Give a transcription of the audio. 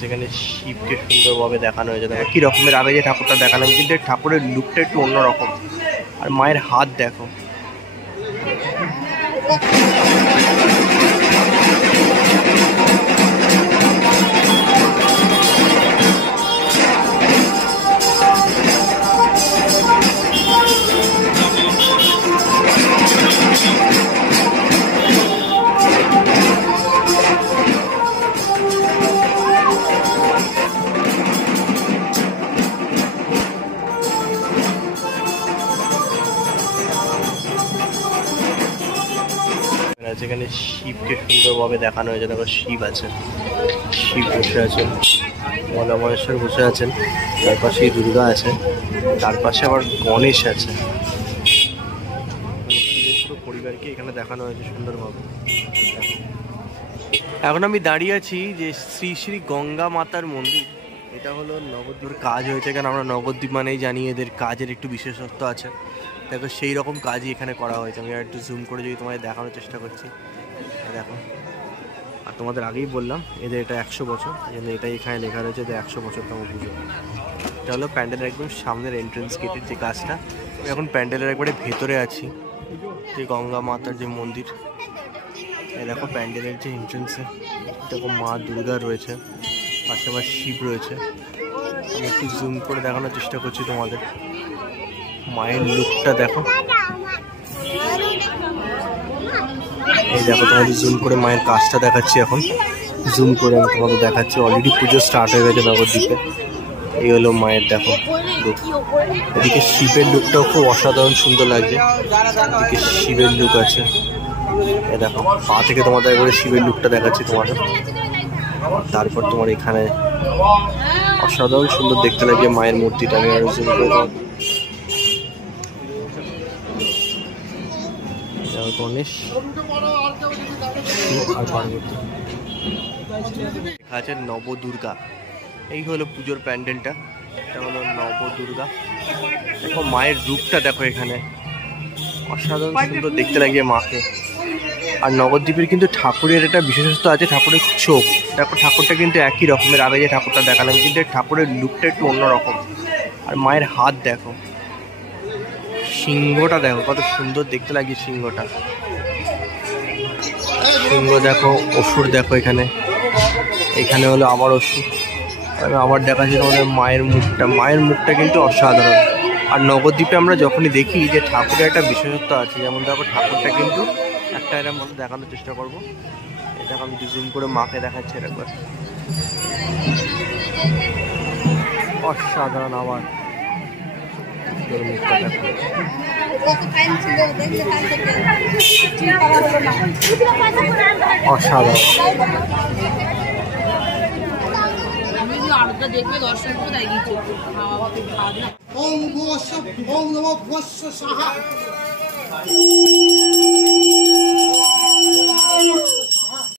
যেখানে শিবকে সুন্দরভাবে দেখানো হয়েছে। দেখো কি রকমের আগে যে ঠাকুরটা দেখানো, কিন্তু ঠাকুরের লুকটা একটু অন্যরকম। আর মায়ের হাত দেখো, যেখানে শিবকে সুন্দরভাবে দেখানো হয়েছে। দেখো শিব আছে, শিব বসে আছেন, মলা মহেশ্বর বসে আছেন, তার পাশেই দুর্গা আছে, তার পাশে আবার গণেশ আছে। পুরো পরিবারকে এখানে দেখানো হয়েছে সুন্দরভাবে। এখন আমি দাঁড়িয়ে আছি যে শ্রী শ্রী গঙ্গা মাতার মন্দির। এটা হলো নবদ্বীপের কাজ হয়েছে, কারণ আমরা নবদ্বীপ মানেই জানি এদের কাজের একটু বিশেষত্ব আছে। দেখো সেই রকম কাজই এখানে করা হয়েছে। আমি একটু জুম করে যদি তোমাদের দেখানোর চেষ্টা করছি, দেখো। আর তোমাদের আগেই বললাম এদের এটা 100 বছর, জন্য এটাই এখানে লেখা রয়েছে যে 100 বছরতম পুজো। এটা হলো প্যান্ডেলের একদম সামনের এন্ট্রেন্স গেটের যে কাজটা। আমি এখন প্যান্ডেলের একবারে ভেতরে আছি, যে গঙ্গা মাতার যে মন্দির। দেখো প্যান্ডেলের যে এন্ট্রেন্সে দেখো মা দুর্গা রয়েছে, পাশে আবার শিব রয়েছে। আমি একটু জুম করে দেখানোর চেষ্টা করছি তোমাদের। মায়ের লুকটা দেখো, এই দেখো তোমাদের জুম করে মায়ের কাজটা দেখাচ্ছি। এখন জুম করে আমি তোমাদের দেখাচ্ছি। অলরেডি পুজো স্টার্ট হয়ে গেছে নবদ্বীপে। এই হলো মায়ের দেখো লুক। এদিকে শিবের লুকটাও খুব অসাধারণ সুন্দর লাগছে। এদিকে শিবের লুক আছে, এই দেখো পা থেকে তোমাদের একবারে শিবের লুকটা দেখাচ্ছি তোমাদের। তারপর তোমার এখানে অসাধারণ সুন্দর দেখতে লাগে মায়ের মূর্তিটা। আমি আরো জুম করে গণেশ আর পার্বতী আছে। নবদুর্গা, এই হলো পুজোর প্যান্ডেলটা। এটা হলো নবদুর্গা। দেখো মায়ের রূপটা দেখো, এখানে অসাধারণ সুন্দর দেখতে লাগে মাকে। আর নবদ্বীপের কিন্তু ঠাকুরের একটা বিশেষত্ব আছে, ঠাকুরের চোখ দেখো। ঠাকুরটা কিন্তু একই রকমের আগে যে ঠাকুরটা দেখালাম, কিন্তু ঠাকুরের লুকটা একটু অন্যরকম। আর মায়ের হাত দেখো, সিংহটা দেখো কত সুন্দর দেখতে লাগে। সিংহটা, সিংহ দেখো, অসুর দেখো এখানে। এখানে হলো আবার অসুর। আবার দেখাচ্ছি তোমাদের মায়ের মুখটা। মায়ের মুখটা কিন্তু অসাধারণ। আর নবদ্বীপে আমরা যখনই দেখি যে ঠাকুরের একটা বিশেষত্ব আছে, যেমন দেখো ঠাকুরটা কিন্তু একটা এরকম ভাবে দেখানোর চেষ্টা করবো। এটা আমি জুম করে মাকে দেখাচ্ছি একবার। অসাধারণ আবার মুখটা দেখো। অসাধারণ। ওম নমঃ শিবায়।